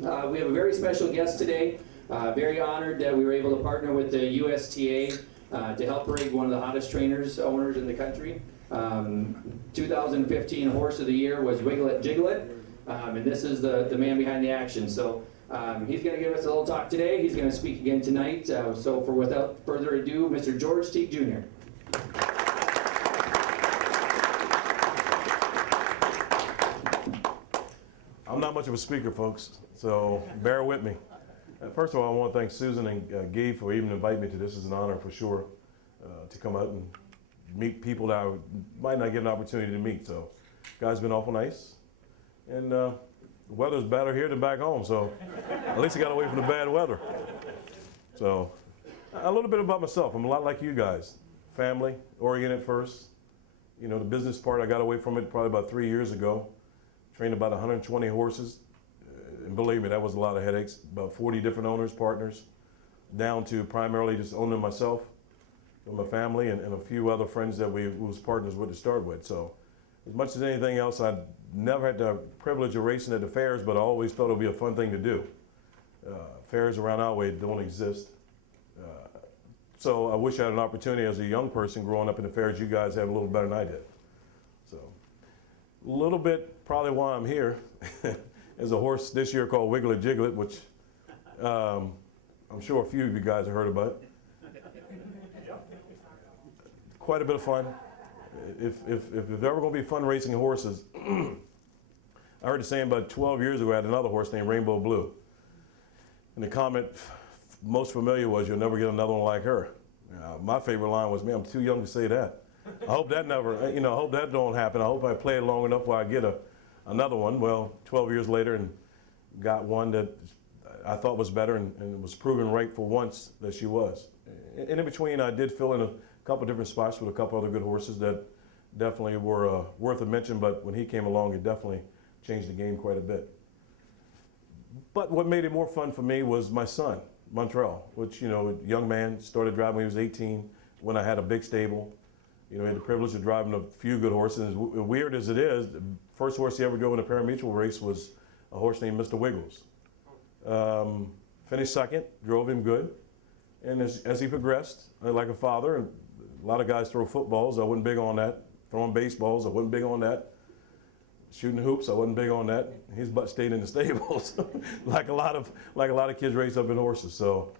We have a very special guest today. Very honored that we were able to partner with the USTA to help rig one of the hottest trainers owners in the country. 2015 Horse of the Year was Wiglet Jiglet, and this is the man behind the action. So he's going to give us a little talk today. He's going to speak again tonight. So without further ado, Mr. George Teague Jr. I'm not much of a speaker, folks, so bear with me. First of all, I want to thank Susan and Gabe for even inviting me to this. It's an honor for sure to come out and meet people that I might not get an opportunity to meet. So, guys, been awful nice, and the weather's better here than back home. So, at least I got away from the bad weather. So, a little bit about myself. I'm a lot like you guys, family oriented first. You know, the business part I got away from it probably about 3 years ago. Trained about 120 horses, and believe me, that was a lot of headaches. About 40 different owners, partners, down to primarily just owning myself, with my family, and a few other friends that we was partners with to start with. So, as much as anything else, I never had the privilege of racing at the fairs, but I always thought it would be a fun thing to do. Fairs around our way don't exist. So I wish I had an opportunity as a young person growing up in the fairs. You guys have a little better than I did. So, a little bit probably why I'm here is a horse this year called Wiglet Jiglet, which I'm sure a few of you guys have heard about. Quite a bit of fun. If there's ever going to be fun racing horses, I heard the saying about 12 years ago I had another horse named Rainbow Blue. And the comment most familiar was, "You'll never get another one like her." My favorite line was, "Man, I'm too young to say that." I hope that never, I hope that don't happen. I hope I play it long enough where I get another one. Well, 12 years later, and got one that I thought was better, and was proven right for once that she was. And in between, I did fill in a couple different spots with a couple other good horses that definitely were worth a mention, but when he came along, it definitely changed the game quite a bit. But what made it more fun for me was my son, Montreal, which, young man, started driving when he was 18, when I had a big stable. He had the privilege of driving a few good horses. As weird as it is, the first horse he ever drove in a parimutuel race was a horse named Mr. Wiggles. Finished second, drove him good. And as he progressed, like a father, and a lot of guys throw footballs, I wasn't big on that. Throwing baseballs, I wasn't big on that. Shooting hoops, I wasn't big on that. His butt stayed in the stables, like a lot of kids race up in horses. So.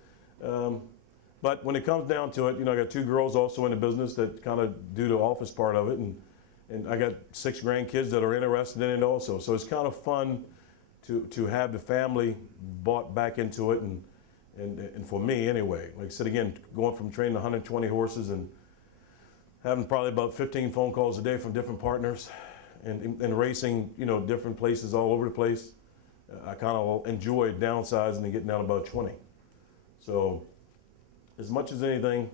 But when it comes down to it, I got two girls also in the business that kind of do the office part of it, and I got 6 grandkids that are interested in it also. So it's kind of fun to have the family bought back into it, and for me anyway. Like I said again, going from training 120 horses and having probably about 15 phone calls a day from different partners, and racing, different places all over the place. I kind of enjoy downsizing and getting down to about 20. So. As much as anything,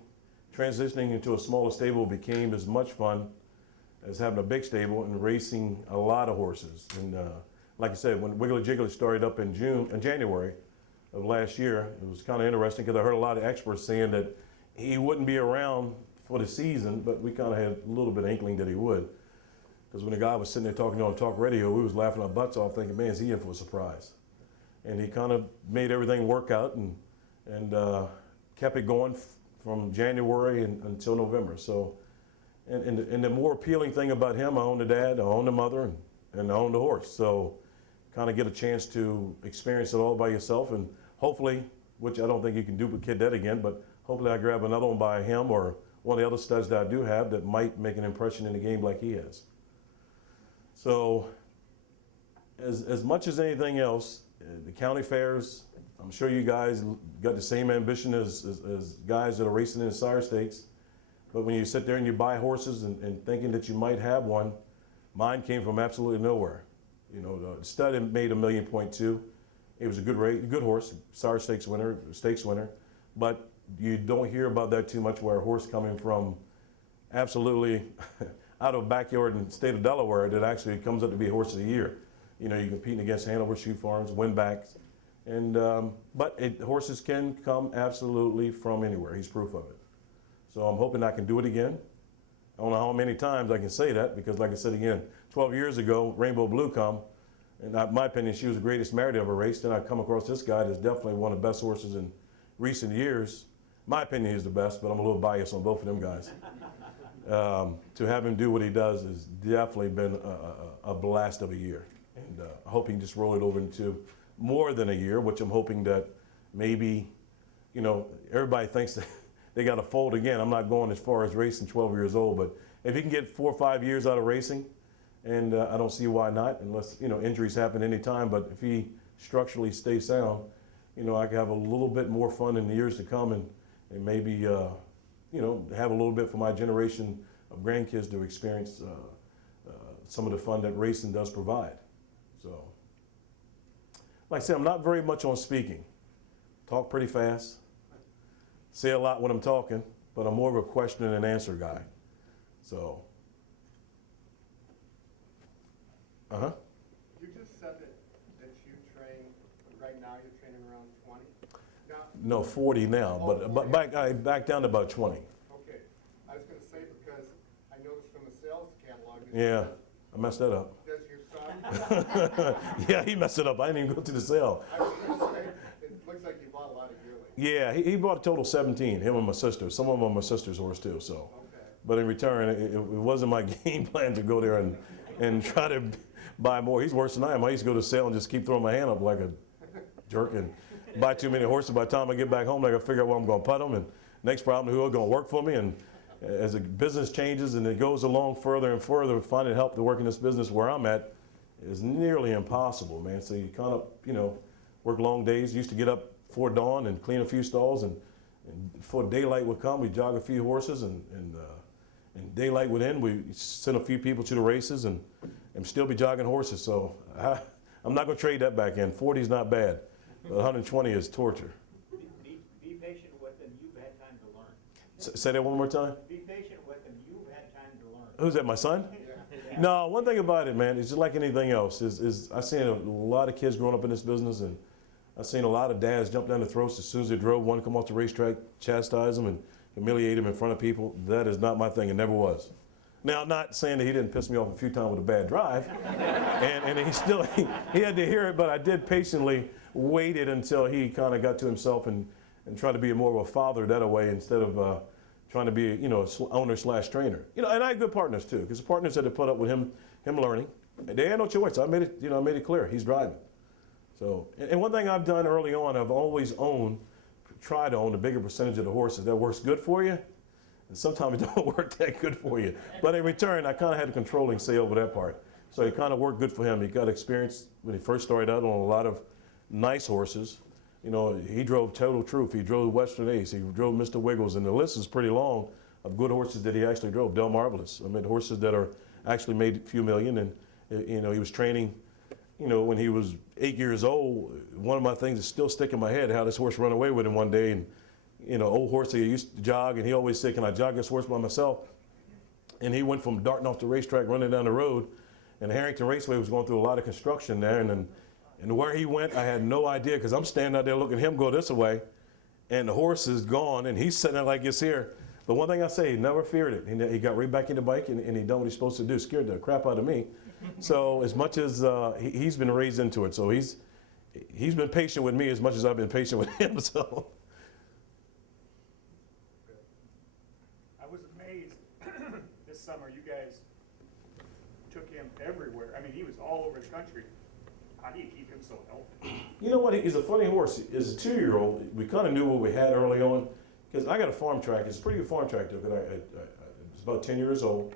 transitioning into a smaller stable became as much fun as having a big stable and racing a lot of horses. And like I said, when Wiglet Jiglet started up in January of last year, it was kind of interesting because I heard a lot of experts saying that he wouldn't be around for the season, but we kind of had a little bit of inkling that he would. Because when the guy was sitting there talking on talk radio, we was laughing our butts off thinking, man, is he in for a surprise? And he kind of made everything work out and kept it going from January until November. So, and the more appealing thing about him, I own the dad, I own the mother, and I own the horse. So, kind of get a chance to experience it all by yourself, and hopefully, which I don't think you can duplicate that again, but hopefully I grab another one by him or one of the other studs that I do have that might make an impression in the game like he has. So, as much as anything else, the county fairs, I'm sure you guys got the same ambition as guys that are racing in the sire stakes. But when you sit there and you buy horses and thinking that you might have one, mine came from absolutely nowhere. The stud made $1.2 million. It was a good horse, sire stakes winner, But you don't hear about that too much, where a horse coming from absolutely out of a backyard in the state of Delaware that actually comes up to be horse of the year. You're competing against Hanover Shoe Farms, Winbacks. And but horses can come absolutely from anywhere. He's proof of it. So I'm hoping I can do it again. I don't know how many times I can say that, because like I said again, 12 years ago, Rainbow Blue come, in my opinion, she was the greatest mare to ever race. Then I come across this guy that's definitely one of the best horses in recent years. My opinion, he's the best, but I'm a little biased on both of them guys. To have him do what he does has definitely been a blast of a year. And I hope he can just roll it over into more than a year, which I'm hoping that maybe, you know, everybody thinks that they got to fold again. I'm not going as far as racing 12 years old, but if he can get 4 or 5 years out of racing, and I don't see why not, unless, you know, injuries happen any time, but if he structurally stays sound, you know, I can have a little bit more fun in the years to come, and maybe, you know, have a little bit for my generation of grandkids to experience some of the fun that racing does provide. So, like I said, I'm not very much on speaking. Talk pretty fast, say a lot when I'm talking, but I'm more of a question and answer guy. So, You just said that you train, right now you're training around 20? Now, no, 40 now, but back down to about 20. okay, I was gonna say, because I noticed from the sales catalog. Yeah, I messed that up. That's your son? Yeah, he messed it up. I didn't even go to the sale. I was gonna say, it looks like you bought a lot of yearlings. Yeah, he bought a total 17, him and my sister. Some of them are my sister's horse too, so. Okay. But in return, it wasn't my game plan to go there and try to buy more. He's worse than I am. I used to go to the sale and just keep throwing my hand up like a jerk and buy too many horses. By the time I get back home, I got to figure out where I'm going to put them. And next problem, who are going to work for me. And as the business changes and it goes along further and further, finding help to work in this business where I'm at is nearly impossible, man. So you kind of, you know, work long days. Used to get up before dawn and clean a few stalls, and before daylight would come, we jog a few horses, and daylight would end, we send a few people to the races and still be jogging horses. So I'm not going to trade that back in. 40 is not bad, but 120 is torture. Be patient with them. You've had time to learn. Say that one more time. Be patient with them. You've had time to learn. Who's that, my son? Yeah. No, one thing about it, man, it's just like anything else. Is I've seen a lot of kids growing up in this business, and I've seen a lot of dads jump down the throats as soon as they drove one, come off the racetrack, chastise them and humiliate him in front of people. That is not my thing. It never was. Now, I'm not saying that he didn't piss me off a few times with a bad drive, and he had to hear it, but I did patiently wait it until he kind of got to himself and tried to be more of a father that way instead of trying to be, you know, owner/trainer. You know, and I had good partners too, because the partners had to put up with him learning. They had no choice. I made it clear. He's driving. So, and one thing I've done early on, I've always tried to own a bigger percentage of the horses. That works good for you, and sometimes it don't work that good for you. But in return, I kind of had a controlling say over that part. So it kind of worked good for him. He got experience when he first started out on a lot of nice horses. You know, he drove Total Truth, he drove Western Ace, he drove Mr. Wiggles, and the list is pretty long of good horses that he actually drove. Del Marvelous. I mean, horses that are actually made a few million, and you know, he was training. You know, when he was 8 years old, one of my things is still stick in my head how this horse ran away with him one day. And, you know, old horse that he used to jog, and he always said, "Can I jog this horse by myself?" And he went from darting off the racetrack, running down the road, and Harrington Raceway was going through a lot of construction there. And where he went, I had no idea, because I'm standing out there looking at him go this way, and the horse is gone, and he's sitting there like it's here. But one thing I say, he never feared it. He got right back in the bike, and he done what he's supposed to do. Scared the crap out of me. So as much as he's been raised into it, so he's been patient with me as much as I've been patient with him. So I was amazed this summer. You guys took him everywhere. I mean, he was all over the country. How do you keep him so healthy? you know what? He's a funny horse. As a 2-year-old, we kind of knew what we had early on, because I got a farm track. It's a pretty good farm track, though. Because I was about 10 years old.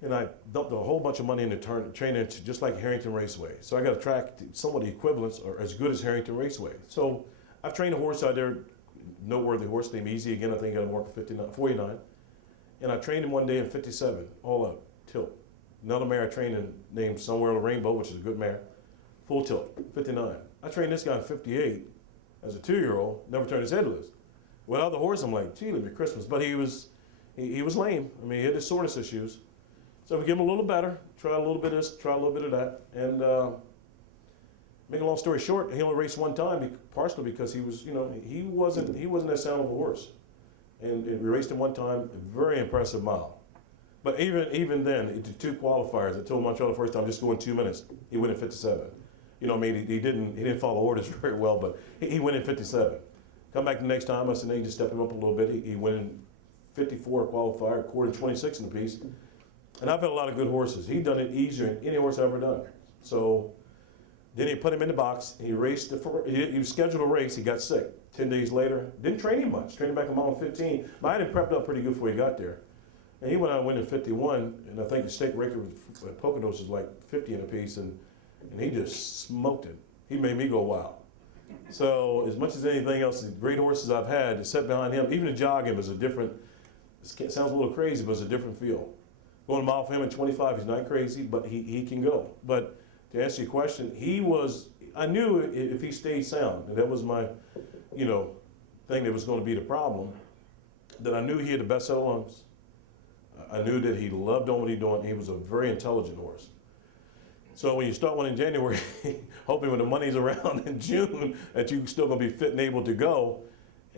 And I dumped a whole bunch of money into training it just like Harrington Raceway. So I got a track somewhat equivalent or as good as Harrington Raceway. So I've trained a horse out there, noteworthy horse named Easy. Again, I think I got a mark of 49. And I trained him one day in 57, all up, tilt. Another mare I trained in named Somewhere on the Rainbow, which is a good mare, full tilt, 59. I trained this guy in 58 as a 2-year-old, never turned his head loose. With other horse, I'm like, gee, it'll be Christmas. But he was lame. I mean, he had his soreness issues. So we give him a little better, try a little bit of this, try a little bit of that, and make a long story short, he only raced one time, partially because he was, you know, he wasn't that sound of a horse, and we raced him one time, a very impressive mile. But even then, the two qualifiers, I told Montreal the first time, just go in 2 minutes. He went in 57. You know, what I mean, he didn't follow orders very well, but he went in 57. Come back the next time, I said, hey, just step him up a little bit. He went in 54 qualifier, quarter 26 in the piece. And I've had a lot of good horses. He done it easier than any horse I've ever done. So then he put him in the box. He raced he was scheduled a race. He got sick. 10 days later, didn't train him much. Trained him back a mile 15. But I had him prepped up pretty good before he got there. And he went out and went in 51. And I think the state record with Poconos is like 50 in a piece. And he just smoked it. He made me go wild. So as much as anything else, the great horses I've had to sit behind him, even to jog him is a different, it sounds a little crazy, but it's a different feel. Going a mile for him at 25, he's not crazy, but he can go. But to answer your question, I knew if he stayed sound, and that was my, thing that was going to be the problem, that I knew he had the best set of lungs. I knew that he loved doing what he doing. He was a very intelligent horse. So when you start one in January, hoping when the money's around in June that you're still going to be fit and able to go.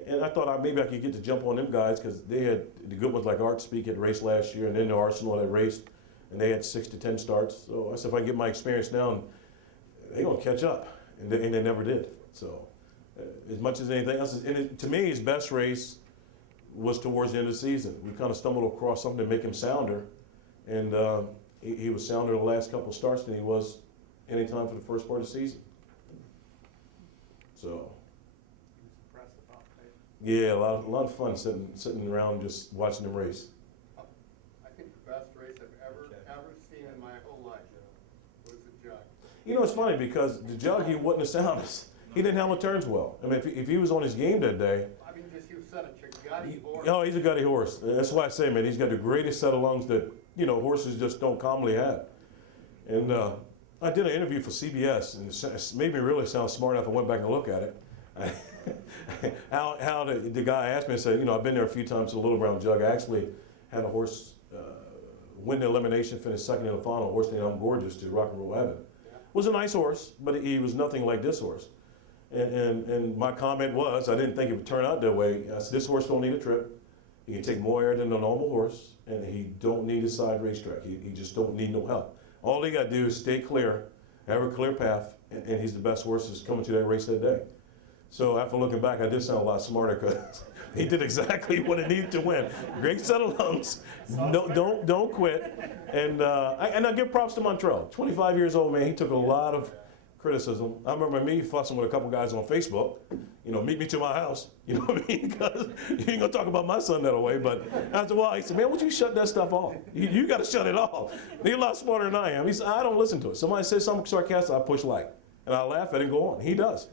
And I thought maybe I could get to jump on them guys because they had the good ones like Art Speak had raced last year, and then the Arsenal had raced, and they had 6 to 10 starts. So I said, if I get my experience now, they're going to catch up, and they never did. So as much as anything else, to me, his best race was towards the end of the season. We kind of stumbled across something to make him sounder, and he was sounder the last couple of starts than he was any time for the first part of the season. So. Yeah, a lot of fun sitting around just watching them race. I think the best race I've ever seen in my whole life was the jug. You know, it's funny because the jug, he wasn't the soundest. He didn't handle the turns well. I mean, if he was on his game that day. I mean, just you said a gutty horse. Oh, he's a gutty horse. That's why I say, man, he's got the greatest set of lungs that, horses just don't commonly have. And I did an interview for CBS, and it made me really sound smart enough. I went back and looked at it. How the guy asked me and said, I've been there a few times to the Little Brown Jug. I actually had a horse win the elimination, finish second in the final. A horse named I'm Gorgeous to Rock and Roll Heaven. Was a nice horse, but he was nothing like this horse. And my comment was, I didn't think it would turn out that way. I said, this horse don't need a trip. He can take more air than a normal horse, and he don't need a side racetrack. He just don't need no help. All he got to do is stay clear, have a clear path, and he's the best horse that's coming to that race that day. So after looking back, I did sound a lot smarter because he did exactly what he needed to win. Great set of lungs. No, don't quit. And I give props to Montreal. 25 years old, man. He took a lot of criticism. I remember me fussing with a couple guys on Facebook. Meet me to my house. You know what I mean? Because you ain't gonna talk about my son that way. But after a while, he said, "Man, would you shut that stuff off? You got to shut it off." He's a lot smarter than I am. He said, "I don't listen to it. Somebody says something sarcastic, I push like, and I laugh at it and go on." He does.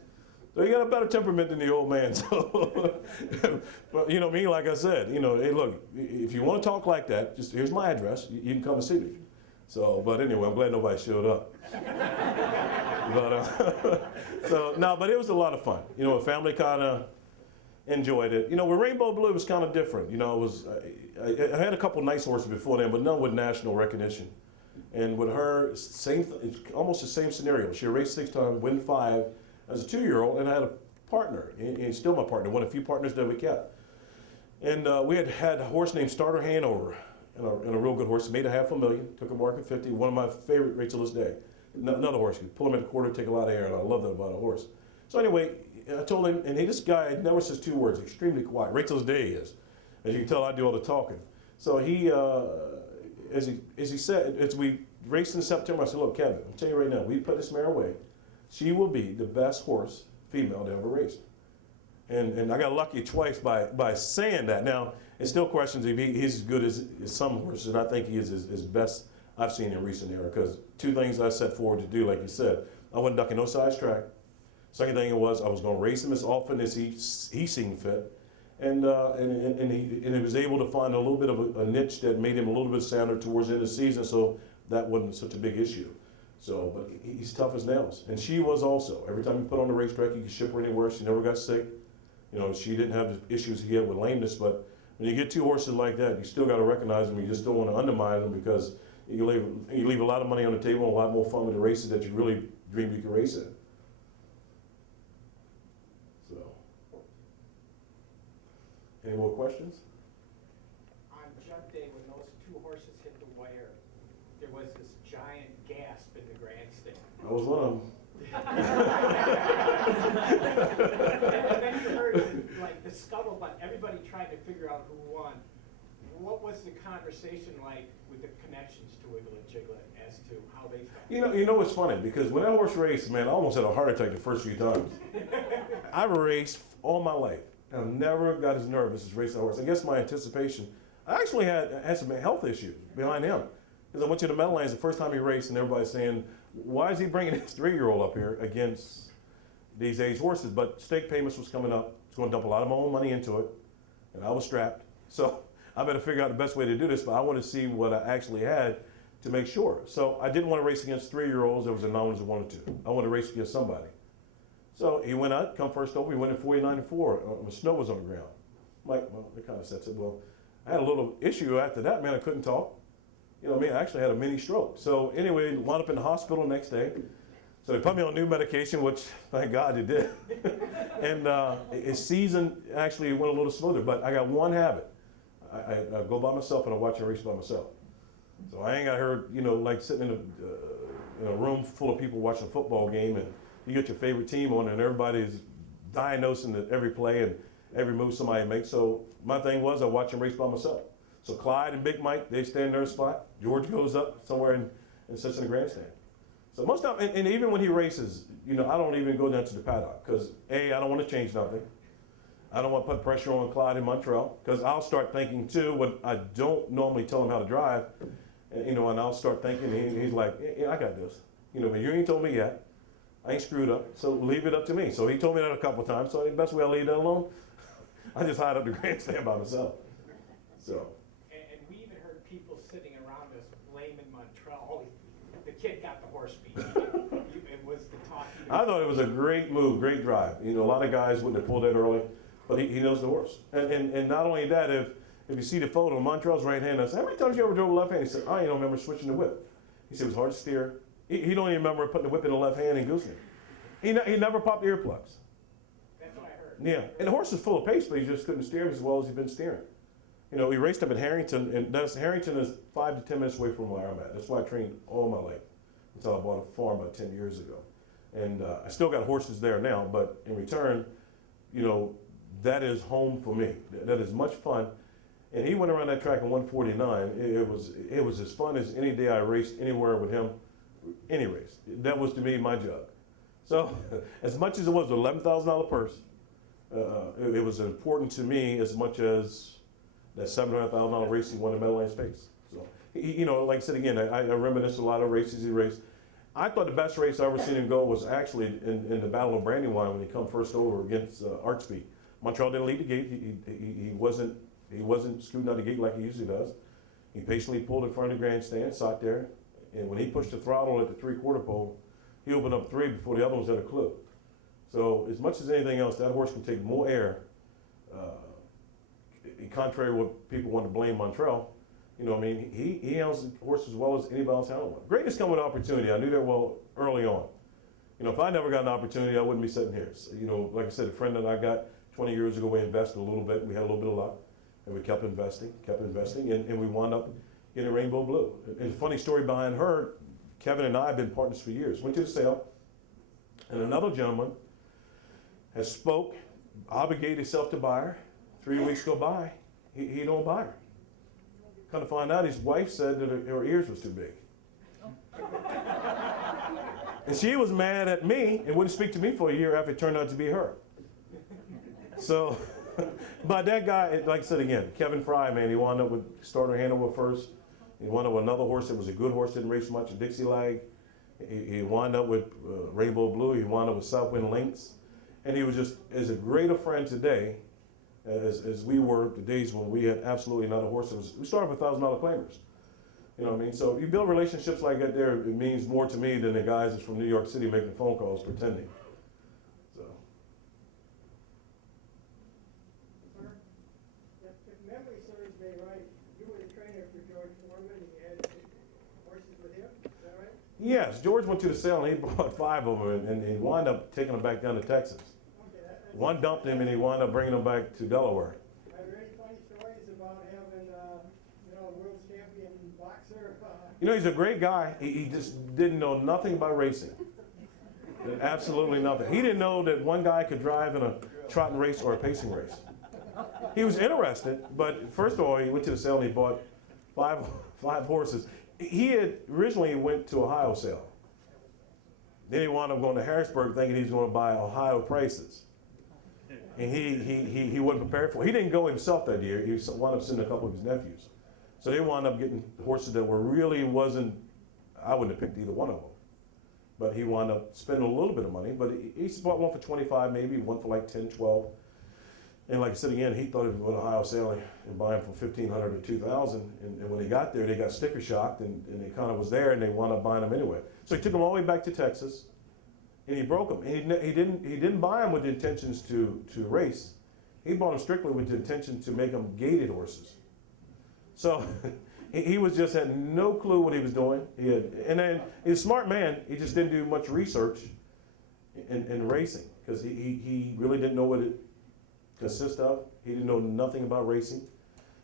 So he got a better temperament than the old man. So, but me, like I said, hey, look, if you want to talk like that, just here's my address. You can come and see me. So, but anyway, I'm glad nobody showed up. But it was a lot of fun. The family kind of enjoyed it. With Rainbow Blue, it was kind of different. I had a couple nice horses before then, but none with national recognition. And with her, almost the same scenario. She raced 6 times, win 5. As a 2-year-old, and I had a partner, and he's still my partner, one of the few partners that we kept. And we had a horse named Starter Hanover, and a real good horse, made $500,000, took a mark at 50, one of my favorite rates to this day. Another horse, you pull him at the quarter, take a lot of air, and I love that about a horse. So anyway, I told him, and this guy never says 2 words, extremely quiet. Right till this day he is. As you can tell, I do all the talking. So he, as he said, as we raced in September, I said, look, Kevin, I'm telling you right now, we put this mare away. She will be the best horse, female, to ever raced. And I got lucky twice by saying that. Now, it still questions if he's as good as some horses, and I think he is his best I've seen in recent era, because 2 things I set forward to do, like you said. I wasn't ducking no size track. Second thing was I was going to race him as often as he seemed fit. And he was able to find a little bit of a niche that made him a little bit sounder towards the end of the season, so that wasn't such a big issue. So, but he's tough as nails. And she was also. Every time you put on the racetrack, you could ship her anywhere. She never got sick. She didn't have the issues he had with lameness. But when you get 2 horses like that, you still got to recognize them. You just don't want to undermine them because you leave a lot of money on the table and a lot more fun with the races that you really dream you could race in. So, any more questions? On jump day, when those 2 horses I was one of them. And then you heard like the scuttlebutt, everybody trying to figure out who won. What was the conversation like with the connections to Wiggle and Jiglet as to how they felt? You know what's funny? Because when that horse raced, man, I almost had a heart attack the first few times. I've raced all my life. I never got as nervous as racing a horse. I guess my anticipation, I actually had some health issues behind him. Because I went to the Meadowlands the first time he raced, and everybody's saying, why is he bringing his 3-year-old up here against these age horses? But stake payments was coming up. I was going to dump a lot of my own money into it, and I was strapped. So I better figure out the best way to do this, but I want to see what I actually had to make sure. So I didn't want to race against 3-year-olds. There was a non-winners of 1 or 2. I wanted to race against somebody. So he went out, come first over. He went in 49-4. The snow was on the ground. I'm like, well, that kind of sets it. Well, I had a little issue after that, man. I couldn't talk. You know what I mean? I actually had a mini stroke. So anyway, wound up in the hospital the next day. So they put me on new medication, which thank God they did. And his season actually went a little smoother, but I got one habit. I go by myself and I watch a race by myself. So I ain't got her, you know, like sitting in a room full of people watching a football game, and you get your favorite team on and everybody's diagnosing every play and every move somebody makes. So my thing was I watch him race by myself. So Clyde and Big Mike, they stand in their spot. George goes up somewhere and sits in the grandstand. So most of and even when he races, you know, I don't even go down to the paddock because I don't want to change nothing. I don't want to put pressure on Clyde and Montreal because I'll start thinking too what I don't normally tell him how to drive, you know, and I'll start thinking he's like, yeah, I got this, you know, but you ain't told me yet. I ain't screwed up, so leave it up to me. So he told me that a couple of times. So the best way I leave that alone, I just hide up the grandstand by myself. So. And we even heard people sitting around us blaming Montreal. Oh, the kid got the horse beat. It was the talk. I thought it was a great move, great drive. You know, a lot of guys wouldn't have pulled that early, but he knows the horse. And not only that, if you see the photo, Montreal's right hand, I said, how many times you ever drove a left hand? He said, I don't remember switching the whip. He said it was hard to steer. He don't even remember putting the whip in the left hand and goosing. He never popped the earplugs. That's what I heard. Yeah, and the horse is full of pace, but he just couldn't steer as well as he'd been steering. You know, he raced up at Harrington, and Harrington is 5 to 10 minutes away from where I'm at. That's why I trained all my life until I bought a farm about 10 years ago. And I still got horses there now, but in return, you know, that is home for me. That is much fun. And he went around that track in 149. It was as fun as any day I raced anywhere with him, any race. That was to me my job. So as much as it was an $11,000 purse, it was important to me as much as that $700,000 race he won the Meadowlands Stakes. So, you know, like I said again, I reminisce a lot of races he raced. I thought the best race I ever seen him go was actually in the Battle of Brandywine when he come first over against Artspeed. Montreal didn't lead the gate. He wasn't scooting out the gate like he usually does. He patiently pulled in front of the grandstand, sat there, and when he pushed the throttle at the 3/4 pole, he opened up 3 before the other ones had a clue. So as much as anything else, that horse can take more air. Contrary to what people want to blame Montreal, you know, I mean, he handles the horse as well as anybody else handles one. Greatness comes with opportunity. I knew that well early on. You know, if I never got an opportunity, I wouldn't be sitting here. So, you know, like I said, a friend that I got 20 years ago, we invested a little bit. We had a little bit of luck, and we kept investing, and we wound up getting Rainbow Blue. And a funny story behind her, Kevin and I have been partners for years. Went to the sale, and another gentleman has spoke, obligated himself to buy her. 3 weeks go by, he don't buy her. Kind of find out his wife said that her ears was too big. And she was mad at me and wouldn't speak to me for a year after it turned out to be her. So, but that guy, like I said again, Kevin Fry, man, he wound up with starter Hanover first. He wound up with another horse that was a good horse, didn't race much, a Dixie Lag. He wound up with Rainbow Blue. He wound up with Southwind Lynx. And he was just as a great a friend today as we were the days when we had absolutely not a horse. We started with $1,000 claimers. You know what I mean? So you build relationships like that there, it means more to me than the guys that's from New York City making phone calls pretending. So. Sir, if memory serves me right, you were the trainer for George Foreman and you had horses with him, is that right? Yes, George went to the sale and he bought 5 of them and he wound up taking them back down to Texas. One dumped him and he wound up bringing them back to Delaware. Are there any funny stories about having, a world champion boxer? You know, he's a great guy. He just didn't know nothing about racing. Absolutely nothing. He didn't know that one guy could drive in a trotting race or a pacing race. He was interested, but first of all, he went to the sale and he bought five horses. He had originally went to Ohio sale. Then he wound up going to Harrisburg thinking he was going to buy Ohio prices. And he wasn't prepared for it. He didn't go himself that year. He wound up sending a couple of his nephews. So they wound up getting horses that were really wasn't, I wouldn't have picked either one of them. But he wound up spending a little bit of money. But he bought one for 25 maybe, one for like 10, 12. And like I said again, he thought he would go to Ohio sale and buy them for $1,500 to $2,000. And when they got there, they got sticker shocked and they kind of was there and they wound up buying them anyway. So he took them all the way back to Texas and he broke them. And he didn't buy them with the intentions to race. He bought them strictly with the intention to make them gaited horses. So he was just had no clue what he was doing. And then he's a smart man. He just didn't do much research in racing because he really didn't know what it consist of. He didn't know nothing about racing.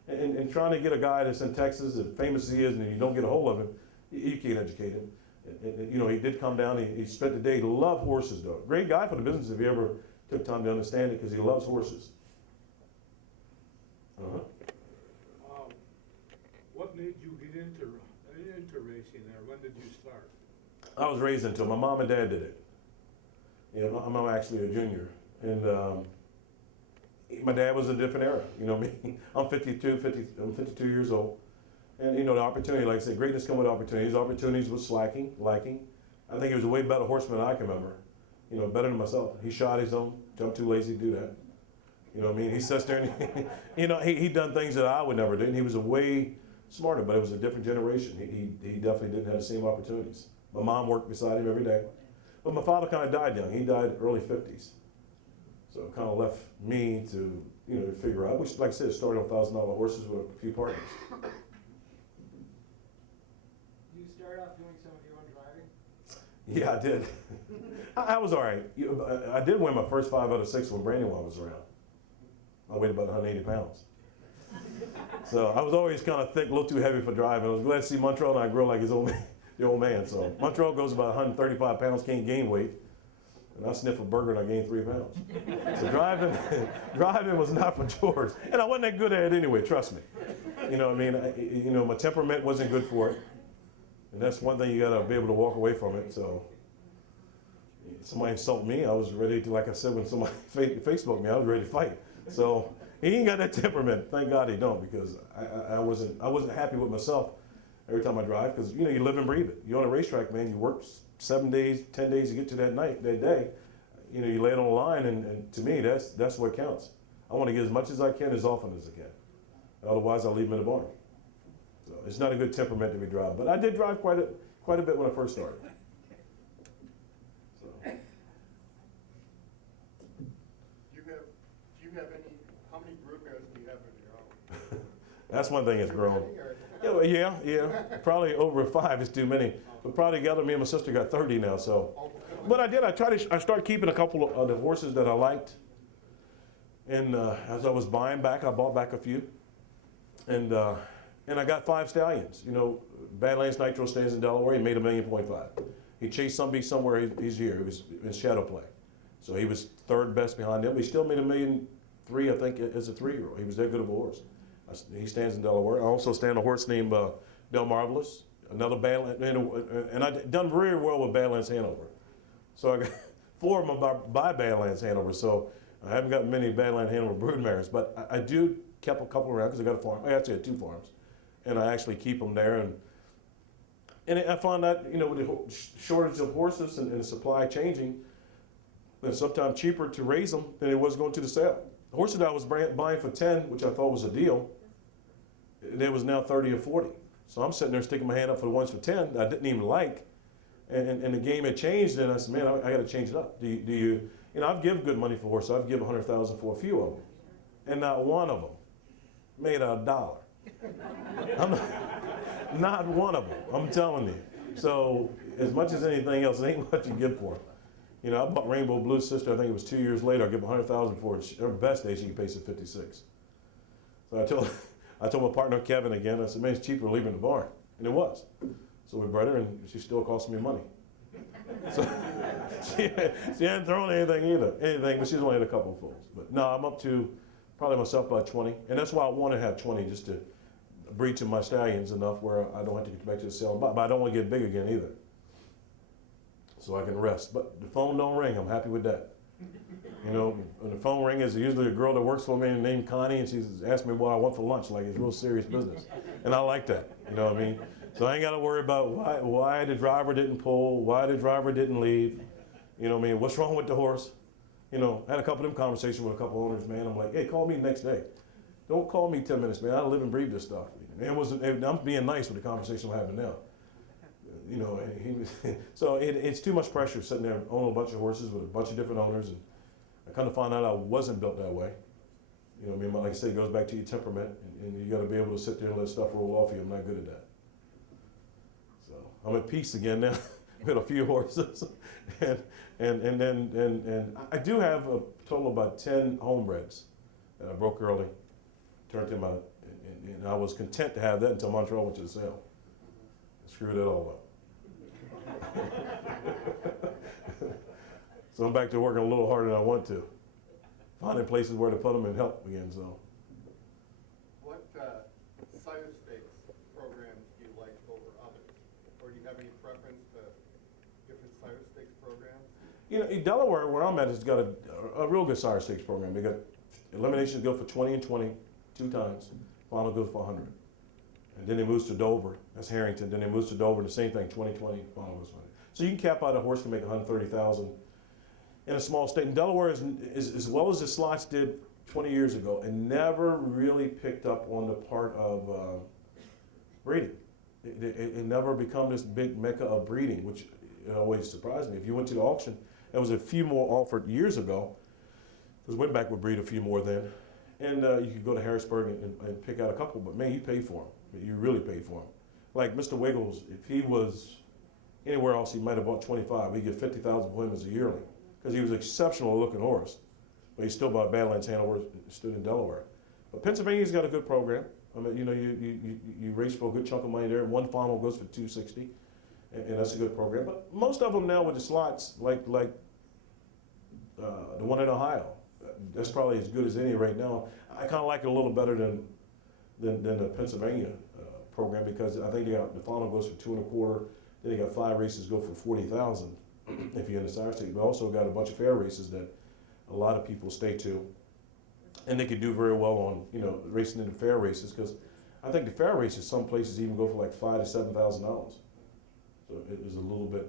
And trying to get a guy that's in Texas, as famous as he is, and you don't get a hold of him, you can't educate him. You know, he did come down, he spent the day, he loved horses though. Great guy for the business if he ever took time to understand it, because he loves horses. What made you get into racing there? When did you start? I was raised into it. My mom and dad did it. Yeah, I'm actually a junior. And my dad was in a different era. You know me. I'm 52 years old. And you know, the opportunity, like I said, greatness comes with opportunities. Opportunities was lacking. I think he was a way better horseman than I can remember. You know, better than myself. He shot his own, jumped too lazy to do that. You know what I mean? He sits there and, you know, he done things that I would never do. And he was a way smarter, but it was a different generation. He definitely didn't have the same opportunities. My mom worked beside him every day. But my father kind of died young. He died early 50s. So it kind of left me to, you know, to figure out. We, like I said, started on $1,000 horses with a few partners. You started off doing some of your own driving? Yeah, I did. I was all right. I did win my first 5 out of 6 when Brandywine was around. I weighed about 180 pounds. So I was always kind of thick, a little too heavy for driving. I was glad to see Montreal, and I grew like his old man, the old man. So Montreal goes about 135 pounds, can't gain weight. And I sniff a burger and I gained 3 pounds. So driving was not for George. And I wasn't that good at it anyway, trust me. You know what I mean? You know, my temperament wasn't good for it. And that's one thing you gotta be able to walk away from it. So somebody insulted me, I was ready to, like I said, when somebody Facebooked me, I was ready to fight. So he ain't got that temperament. Thank God he don't, because I wasn't happy with myself every time I drive, because you know, you live and breathe it. You're on a racetrack, man, you work 7 days, 10 days to get to that day. You know, you lay it on the line, and to me, that's what counts. I want to get as much as I can, as often as I can. Otherwise, I'll leave them in the barn. So it's not a good temperament to be driving, but I did drive quite a bit when I first started. So. Do you have any, how many broodmares do you have in your own? That's one thing that's grown. Yeah, probably over 5 is too many. But probably together, me and my sister got 30 now. So, but I started keeping a couple of the horses that I liked. And as I was buying back, I bought back a few. And I got 5 stallions. You know, Badlands Nitro stands in Delaware. He made $1.5 million. He chased somebody somewhere. He's here. It was in shadow play. So he was 3rd best behind them. He still made $1.3 million, I think, as a 3-year-old. He was that good of a horse. He stands in Delaware. I also stand a horse named Del Marvelous, another Badlands, and I've done very well with Badlands Hanover. So I got 4 of them by Badlands Hanover. So I haven't got many Badlands Hanover broodmares, but I do kept a couple around because I got a farm. I actually had 2 farms, and I actually keep them there. And I found that, you know, with the shortage of horses and the supply changing, it's sometimes cheaper to raise them than it was going to the sale. The horses that I was buying for 10, which I thought was a deal, there was now 30 or 40. So I'm sitting there sticking my hand up for the ones for 10 that I didn't even like. And the game had changed, and I said, man, I got to change it up. Do you know, I've given good money for horses. I've given $100,000 for a few of them. And not one of them made $1. Not one of them, I'm telling you. So as much as anything else, it ain't what you give for them. You know, I bought Rainbow Blue's sister, I think it was 2 years later, I give $100,000 for it. Her best day, she could pay some 56. So I told my partner Kevin again, I said, man, it's cheaper leaving the barn. And it was. So we brought her, and she still cost me money. she hadn't thrown anything, but she's only had a couple of fulls. But no, I'm up to probably myself about 20, and that's why I want to have 20, just to breed to my stallions enough where I don't have to get back to the sale. But I don't want to get big again either, so I can rest. But the phone don't ring. I'm happy with that. You know, when the phone ring is usually a girl that works for me named Connie, and she's asked me what I want for lunch, like it's real serious business, and I like that. You know what I mean? So I ain't got to worry about why the driver didn't pull, why the driver didn't leave. You know what I mean? What's wrong with the horse? You know, I had a couple of them conversations with a couple owners, man. I'm like, hey, call me next day. Don't call me 10 minutes, man. I live and breathe this stuff. I'm being nice with the conversation I'm having now. You know, so it's too much pressure sitting there owning a bunch of horses with a bunch of different owners, and I kind of found out I wasn't built that way. You know, I mean, like I said, it goes back to your temperament, and you got to be able to sit there and let stuff roll off you. I'm not good at that. So I'm at peace again now with a few horses, and I do have a total of about 10 homebreds that I broke early, turned them out, and I was content to have that until Montreal went to the sale. Screwed it all up. So I'm back to working a little harder than I want to, finding places where to put them and help again. So. What sire stakes programs do you like over others, or do you have any preference to different sire stakes programs? You know, in Delaware, where I'm at, has got a real good sire stakes program. They got eliminations go for 20 and 20 2 times. Final goes for 100. And then they moves to Dover. That's Harrington. Then they moves to Dover. The same thing, 20, 20, final goes for 100. So you can cap out a horse can make 130,000 in a small state. And Delaware is as well as the slots did 20 years ago, and never really picked up on the part of breeding. It never become this big mecca of breeding, which always surprised me. If you went to the auction, there was a few more offered years ago, because Windback would breed a few more then. And you could go to Harrisburg and pick out a couple, but man, you pay for them. You really pay for them. Like Mr. Wiggles, if he was anywhere else, he might have bought 25. We get 50,000 for him as a yearling, because he was an exceptional looking horse. But he still bought Badlands Hanover, stood in Delaware. But Pennsylvania's got a good program. I mean, you know, you race for a good chunk of money there. One final goes for $260, and that's a good program. But most of them now with the slots, like the one in Ohio, that's probably as good as any right now. I kind of like it a little better than the Pennsylvania program, because I think the final goes for 2 1/4. Then they got 5 races go for 40,000 if you're in the sire state. But also got a bunch of fair races that a lot of people stay to, and they could do very well on racing in the fair races, because I think the fair races some places even go for like $5,000 to $7,000. So it is a little bit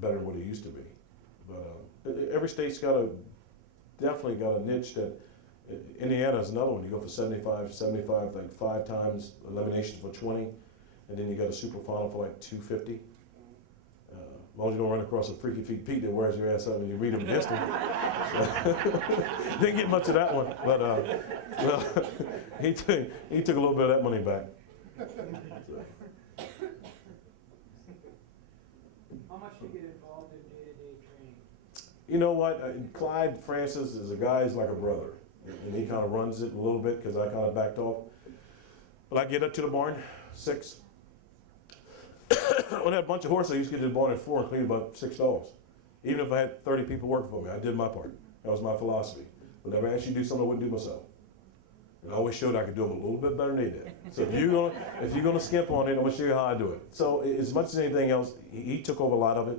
better than what it used to be. But every state's definitely got a niche. That Indiana is another one. You go for 75, like 5 times eliminations for 20, and then you got a super final for like 250. As long as you don't run across a Freaky Feet Pete that wears your ass up and you read him against him. Didn't get much of that one, but well, he took a little bit of that money back. How much do you get involved in day-to-day training? You know what? Clyde Francis is a guy who's like a brother, and he kind of runs it a little bit because I kind of backed off. But I get up to the barn 6. When I had a bunch of horses, I used to get to the barn at 4 and clean about 6 stalls. Even if I had 30 people working for me, I did my part. That was my philosophy. But never actually do something I wouldn't do myself. And I always showed I could do them a little bit better than they did. So if you're gonna skimp on it, I'm gonna show you how I do it. So as much as anything else, he took over a lot of it,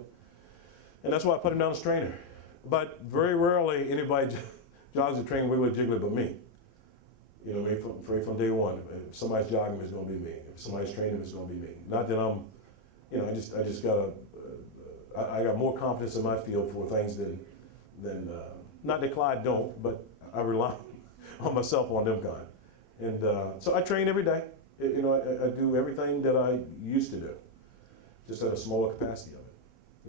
and that's why I put him down as trainer. But very rarely anybody jogs a train with Jiggler but me. You know, right from day one. If somebody's jogging him, it's gonna be me. If somebody's training him, it's gonna be me. Not that I'm, I just gotta. I got more confidence in my field for things than not that Clyde don't, but I rely on myself on them kind. And so I train every day. I do everything that I used to do, just at a smaller capacity of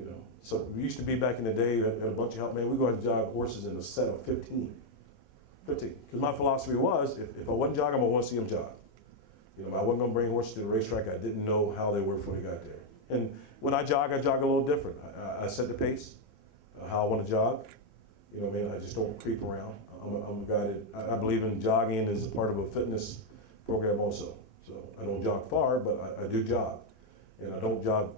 it. So we used to be back in the day, had a bunch of help, man, we go out and jog horses in a set of 15. Because my philosophy was, if I wasn't jogging, I want to see them jog. I wasn't going to bring horses to the racetrack. I didn't know how they were before they got there. And when I jog a little different. I set the pace, how I want to jog. I just don't creep around. I'm a guy that I believe in jogging as a part of a fitness program also. So I don't jog far, but I do jog. And I don't jog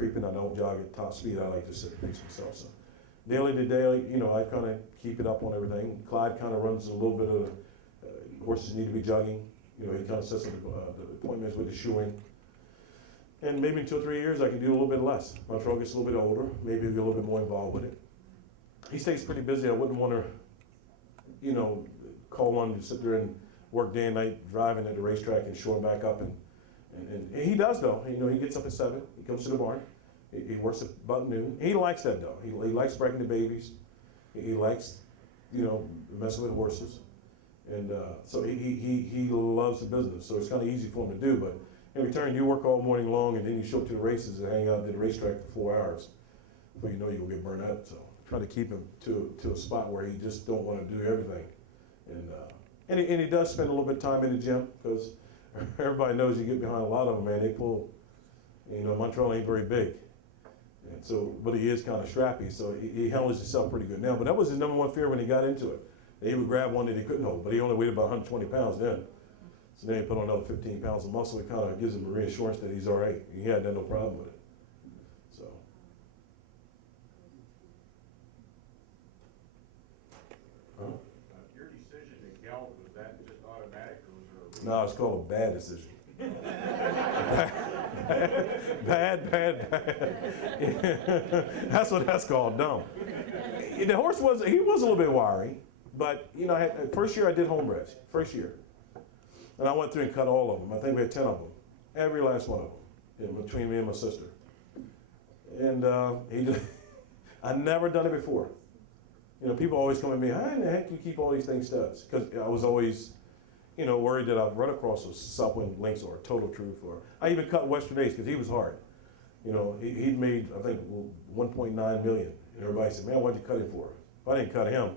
creeping. I don't jog at top speed. I like to sit and pace myself. So daily to daily, you know, I kind of keep it up on everything. Clyde kind of runs a little bit of horses need to be jogging. You know, he kind of sets up the appointments with the shoeing. And maybe in 2 or 3 years, I can do a little bit less. Montreal gets a little bit older. Maybe I'll get a little bit more involved with it. He stays pretty busy. I wouldn't want to, you know, call one to sit there and work day and night driving at the racetrack and show him back up. And he does, though. You know, he gets up at 7. He comes to the barn. He works at about noon. He likes that, though. He likes breaking the babies. He likes, you know, messing with horses. And so he loves the business. So it's kind of easy for him to do. But in return, you work all morning long, and then you show up to the races and hang out at the racetrack for 4 hours. Before you know, you'll get burned out. So try to keep him to a spot where he just don't want to do everything. And he does spend a little bit of time in the gym, because everybody knows you get behind a lot of them, man. They pull, you know, Montreal ain't very big. And so, but he is kind of strappy, so he handles himself pretty good now. But that was his number one fear when he got into it. He would grab one that he couldn't hold, but he only weighed about 120 pounds then. So then he put on another 15 pounds of muscle. It kind of gives him a reassurance that he's all right. He had no problem with it. So. Huh? Your decision to gallop, was that just automatic, or was there a reason? No, it's called a bad decision. bad. That's what that's called, dumb. The horse was a little bit wiry, but you know, first year I did homebreds, first year. And I went through and cut all of them. I think we had 10 of them, every last one of them, in between me and my sister. And I never done it before. You know, people always come at me, how in the heck do you keep all these things studs? Because I was always, you know, worried that I'd run across a Southwind Lynx or a Total Truth, or I even cut Western Ace because he was hard. You know, he'd made, I think, 1.9 million. And everybody said, man, what'd you cut him for? If I didn't cut him,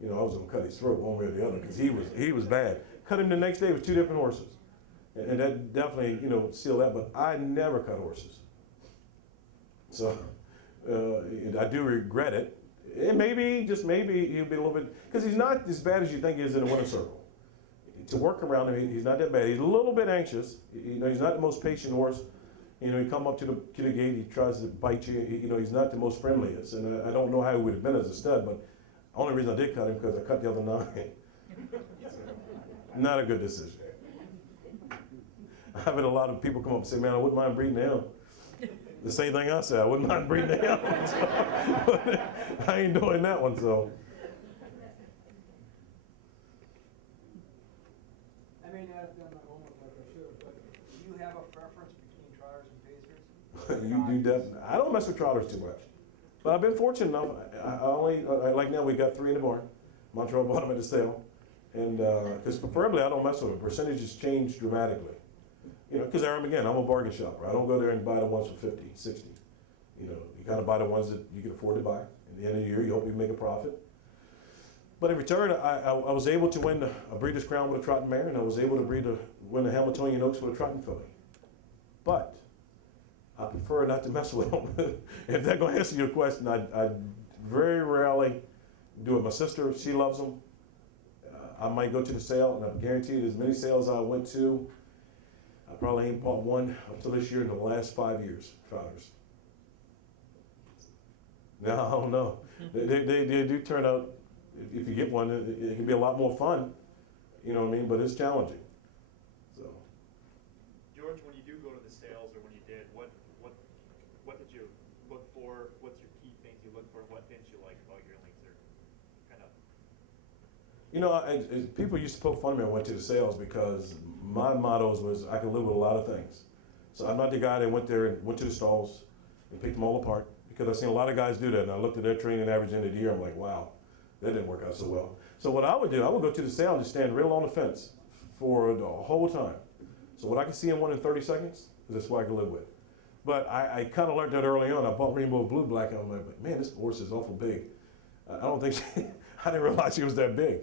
you know, I was gonna cut his throat one way or the other, because he was bad. Cut him the next day with 2 different horses. And that definitely, you know, sealed that, but I never cut horses. So I do regret it. And maybe, just maybe, he'll be a little bit, because he's not as bad as you think he is in the winter circle. To work around him, he's not that bad. He's a little bit anxious. You know, he's not the most patient horse. You know, he come up to the gate, he tries to bite you. You know, he's not the most friendliest. And I don't know how he would have been as a stud, but the only reason I did cut him because I cut the other 9. Not a good decision. I've had a lot of people come up and say, man, I wouldn't mind breeding him. The same thing I said, I wouldn't mind breeding him. So, I ain't doing that one, so. I may not have done my homework like I should have, but do you have a preference between trotters and pacers? You definitely. I don't mess with trotters too much, but I've been fortunate enough. I only like now we got 3 in the barn. Montreal bought them at the sale, and because preferably I don't mess with them. Percentages change dramatically, you know. Because again, I'm a bargain shopper. I don't go there and buy the ones for 50, 60. You know, you gotta buy the ones that you can afford to buy. At the end of the year, you hope you make a profit. But in return, I was able to win a Breeders' Crown with a trotting mare, and I was able to win a Hamiltonian Oaks with a trotting filly. But I prefer not to mess with them. If they're going to answer your question, I very rarely do it. My sister, she loves them. I might go to the sale, and I'm guaranteed as many sales I went to, I probably ain't bought one up to this year in the last 5 years, trotters. Now, I don't know. They do turn out, if you get one, it can be a lot more fun, you know what I mean, but it's challenging. So. George, when you do go to the sales, or when you did, what did you look for? What's your key things you look for? What didn't you like about yearlings, or kind of? You know, people used to poke fun at me when I went to the sales, because my mottos was I can live with a lot of things. So I'm not the guy that went there and went to the stalls and picked them all apart, because I've seen a lot of guys do that, and I looked at their training average end of the year, I'm like, wow, that didn't work out so well. So what I would do, I would go to the sale and just stand real on the fence for the whole time. So what I can see in 1 in 30 seconds, that's what I can live with. But I kind of learned that early on. I bought Rainbow Blue Black, and I'm like, man, this horse is awful big. I don't think I didn't realize she was that big.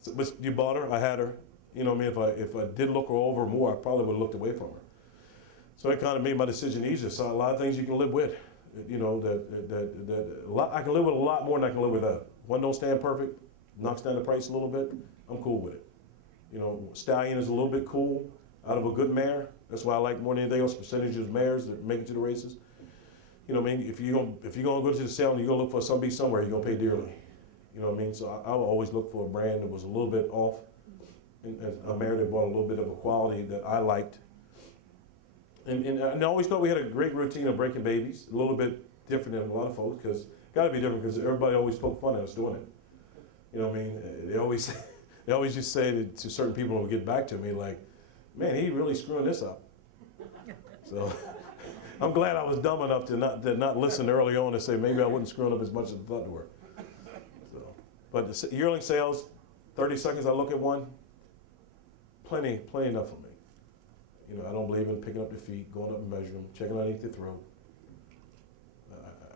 So, but you bought her, I had her. You know what I mean? If I did look her over more, I probably would have looked away from her. So it kind of made my decision easier. So a lot of things you can live with. You know, I can live with a lot more than I can live without. One don't stand perfect, knocks down the price a little bit, I'm cool with it. You know, stallion is a little bit cool out of a good mare. That's why I like more than anything else percentages of mares that make it to the races. you know what I mean, if you're gonna go to the sale and you're gonna look for somebody somewhere, you're gonna pay dearly. You know what I mean? So I will always look for a brand that was a little bit off, and a mare that brought a little bit of a quality that I liked. And I always thought we had a great routine of breaking babies, a little bit different than a lot of folks, because gotta be different because everybody always poked fun at us doing it. You know what I mean? They always used to say to certain people who would get back to me like, man, he really screwing this up. So I'm glad I was dumb enough to not listen early on and say maybe I wasn't screwing up as much as I thought they were. So, but the yearling sales, 30 seconds I look at one, plenty enough for me. You know, I don't believe in picking up the feet, going up and measuring them, checking underneath the throat.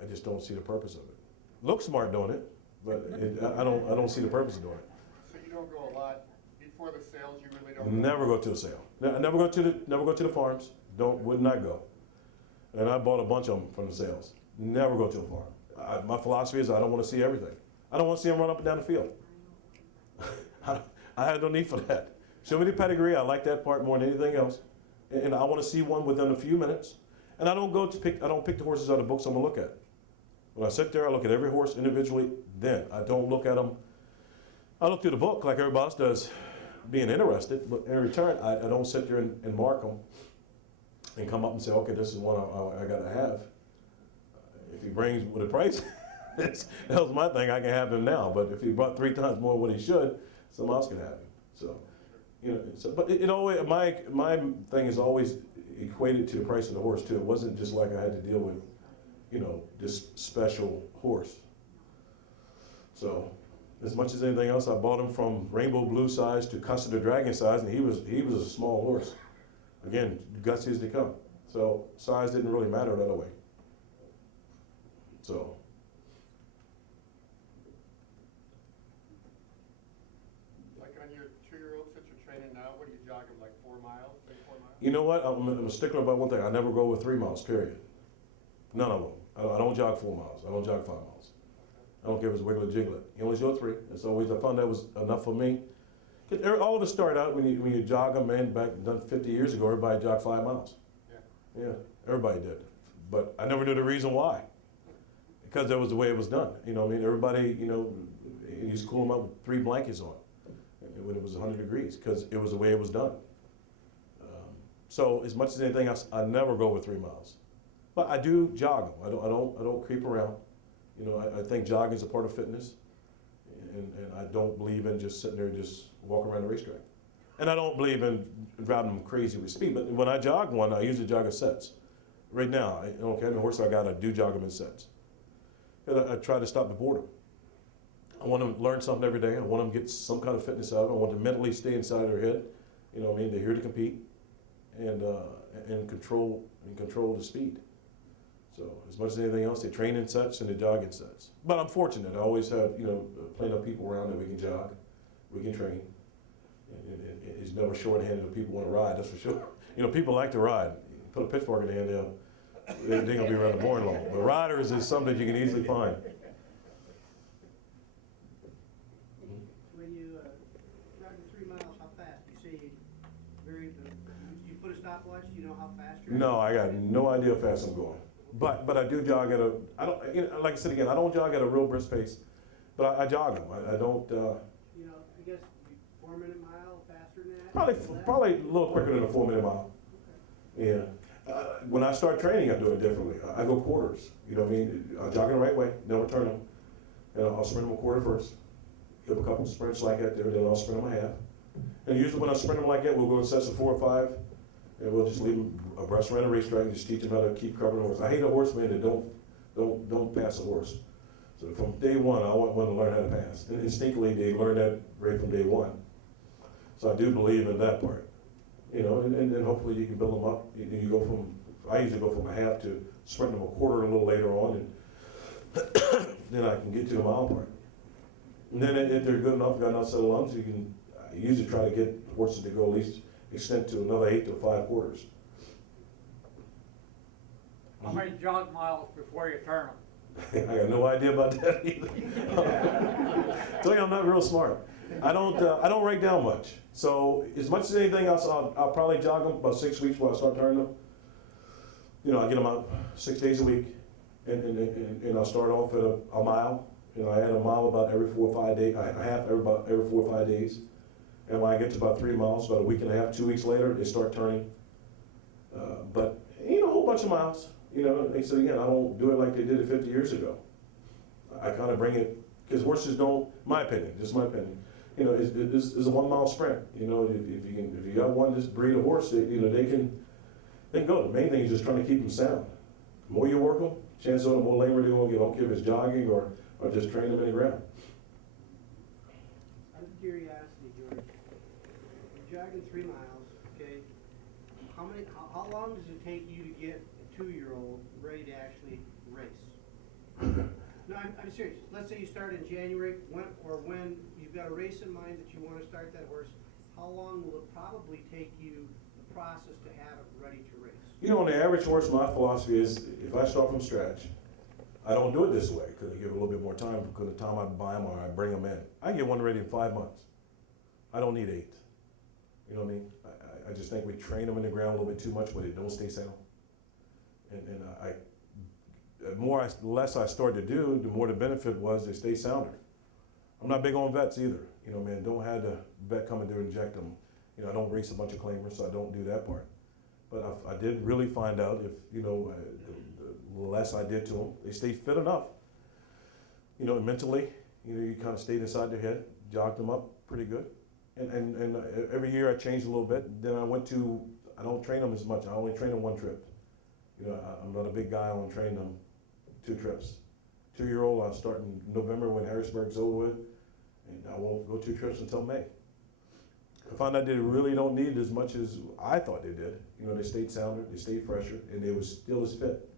I just don't see the purpose of it. Look smart doing it, but I don't see the purpose of doing it. So you don't go a lot before the sales, you really don't? Never go to a sale. Never go to the farms. Would not go. And I bought a bunch of them from the sales. Never go to a farm. My philosophy is I don't want to see everything. I don't want to see them run up and down the field. I had no need for that. Show me the pedigree. I like that part more than anything else. And I want to see one within a few minutes. And I don't pick the horses out of the books I'm gonna look at. When I sit there, I look at every horse individually. Then I don't look at them. I look through the book like everybody else does, being interested. But in return, I don't sit there and mark them and come up and say, okay, this is one I gotta have. If he brings with a price, that was my thing. I can have him now. But if he brought 3 times more what he should, someone else can have him. So, you know. So, but it always my thing is always equated to the price of the horse too. It wasn't just like I had to deal with, you know, this special horse. So, as much as anything else, I bought him from rainbow blue size to custard the dragon size, and he was a small horse. Again, gutsy as they come. So size didn't really matter that way. So. Like on your 2-year-olds that you're training now, what do you jog them, like 4 miles, 4 miles? You know what? I'm a stickler about one thing. I never go with 3 miles, period. None of them. I don't jog 4 miles. I don't jog 5 miles. I don't care if it's wiggle or jiggle it. You only go 3. It's always, I found that was enough for me. All of us start out when you jog them, man, back 50 years ago, everybody jogged 5 miles. Yeah, everybody did. But I never knew the reason why. Because that was the way it was done. You know what I mean? Everybody, you know, you used to cool them up with 3 blankets on when it was 100 degrees, because it was the way it was done. So as much as anything else, I never go with 3 miles. But I do jog them. I don't creep around. You know, I think jogging is a part of fitness. And I don't believe in just sitting there and just walking around the racetrack. And I don't believe in driving them crazy with speed. But when I jog one, I usually jog in sets. Right now, I don't care the horse I got, I do jog them in sets. And I try to stop the boredom. I want them to learn something every day. I want them to get some kind of fitness out of it. I want them to mentally stay inside their head. You know what I mean? They're here to compete and control the speed. So as much as anything else, they train in sets and they jog in sets. But I'm fortunate. I always have, you know, plenty of people around that we can jog, we can train. And it's never short-handed if people want to ride, that's for sure. You know, people like to ride. Put a pitchfork in their hand, they're going to be around the barn long. But riders is something that you can easily find. When you ride the 3 miles, how fast? You say you put a stopwatch, do you know how fast you're? No, I got no idea how fast I'm going. But I do jog at like I said again, I don't jog at a real brisk pace, but I jog them. I don't. You know, I guess 4 minute mile, faster than that? Probably a little quicker than a 4 minute mile. Yeah. When I start training, I do it differently. I go quarters. You know what I mean? I jog in the right way, never turn them. And I'll sprint them a quarter first. Give a couple sprints like that there, then I'll sprint them a half. And usually when I sprint them like that, we'll go in sets of 4 or 5. And we'll just leave them abreast around the racetrack and just teach them how to keep covering the horse. I hate a horseman that don't pass a horse. So from day one, I want one to learn how to pass. And instinctively, they learn that right from day one. So I do believe in that part. You know, and hopefully you can build them up. You go from, I usually go from a half to sprinting them a quarter a little later on, and then I can get to the mile part. And then if they're good enough, got enough set of lungs, you can usually try to get horses to go at least extend to another 8 to 5 quarters. How many jog miles before you turn them? I got no idea about that either. Tell you, I'm not real smart. I don't write down much. So as much as anything else, I'll probably jog them about 6 weeks while I start turning them. You know, I get them out 6 days a week. And I'll start off at a mile. I add a mile about every 4 or 5 days, a half about every 4 or 5 days. And when I get to about 3 miles, about a week and a half, 2 weeks later, they start turning. But, a whole bunch of miles. They said, again, I don't do it like they did it 50 years ago. I kind of bring it, because horses don't, my opinion, just my opinion, it's a 1 mile sprint. If you got one, just breed a horse, they can go. The main thing is just trying to keep them sound. The more you work them, chances are the more lamer they're going to get. I don't care if it's jogging or just training them in the ground. Out of curiosity, George, you're jogging 3 miles, okay? How long does it take you to get a 2-year-old ready to actually race? No, I'm serious. Let's say you start in January, when you've got a race in mind that you want to start that horse, how long will it probably take you, the process to have it ready to race? On the average horse, my philosophy is if I start from scratch, I don't do it this way because I give it a little bit more time because of the time I buy them or I bring them in. I get one ready in 5 months. I don't need 8. You know what I mean? I just think we train them in the ground a little bit too much, but they don't stay sound. And the less I started to do, the more the benefit was they stay sounder. I'm not big on vets either. Don't have the vet come in there and inject them. I don't race a bunch of claimers, so I don't do that part. But I did really find out if, the less I did to them, they stayed fit enough. Mentally, you kind of stayed inside their head, jogged them up pretty good. And every year I changed a little bit. Then I don't train them as much. I only train them 1 trip. I'm not a big guy. I want to train them 2 trips. 2-year-old, I'll start in November when Harrisburg's over with, and I won't go 2 trips until May. I found out they really don't need it as much as I thought they did. They stayed sounder, they stayed fresher, and they were still as fit.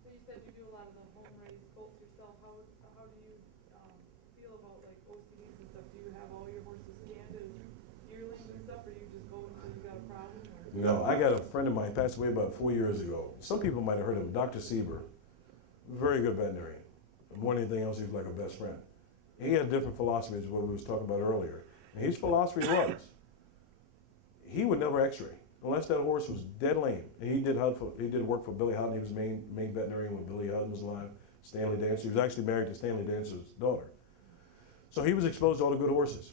So you said you do a lot of the home raised colts yourself. How do you feel about like OCDs and stuff? Do you have all your horses scanned as yearlings and stuff, or you just go until you got a problem? Or? No, I got a friend of mine passed away about 4 years ago. Some people might have heard of him, Dr. Sieber. Very good veterinarian. More than anything else, he was like a best friend. He had a different philosophy as what we was talking about earlier. And his philosophy was, he would never x-ray unless that horse was dead lame. And he did work for Billy Houghton. He was main veterinarian when Billy Houghton was alive. Stanley Dancer. He was actually married to Stanley Dancer's daughter. So he was exposed to all the good horses.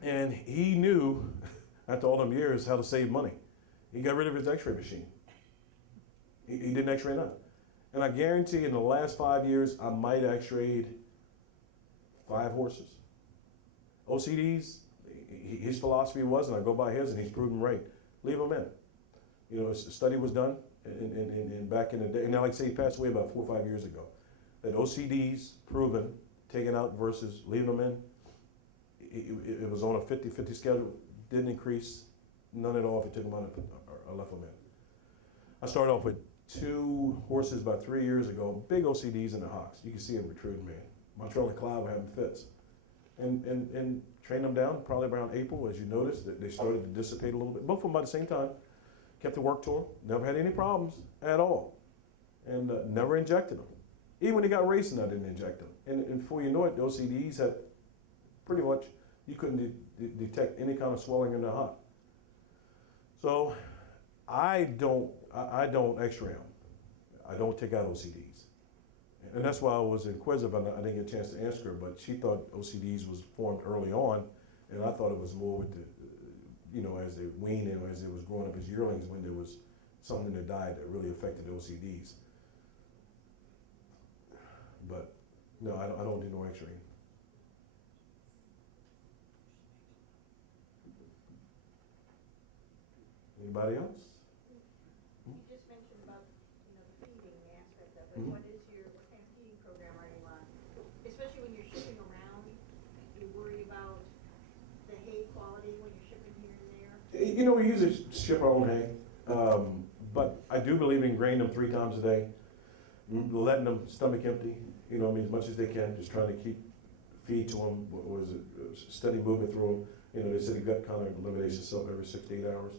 And he knew, after all them years, how to save money. He got rid of his x-ray machine. He didn't x-ray none. And I guarantee in the last 5 years, I might have x-rayed 5 horses. OCDs, his philosophy was, and I go by his, and he's proven right, leave them in. A study was done in back in the day, and now like I say, he passed away about 4 or 5 years ago, that OCDs proven, taken out versus leaving them in, it was on a 50-50 schedule, didn't increase, none at all if you took them out or left them in. I started off with 2 horses about 3 years ago, big OCDs in the hocks. You can see them protruding, man. Montreal and Cloud were having fits. And trained them down probably around April, as you noticed, that they started to dissipate a little bit. Both of them by the same time. Kept the work to them. Never had any problems at all. And never injected them. Even when they got racing, I didn't inject them. And before you know it, the OCDs had pretty much, you couldn't detect any kind of swelling in the hock. So I don't x-ray them. I don't take out OCDs. And that's why I was inquisitive. I didn't get a chance to ask her, but she thought OCDs was formed early on, and I thought it was more with the, as they weaned and as it was growing up as yearlings, when there was something in their diet that really affected the OCDs. But no, I don't do no x-ray. Anybody else? You just mentioned about, the feeding aspect of it. Mhm. What kind of feeding program are you on? Especially when you're shipping around, you worry about the hay quality when you're shipping here and there? We usually ship our own hay, but I do believe in graining them 3 times a day, letting them stomach empty, as much as they can, just trying to feed to them, steady movement through them. They say the gut kind of eliminates itself every 6 to 8 hours.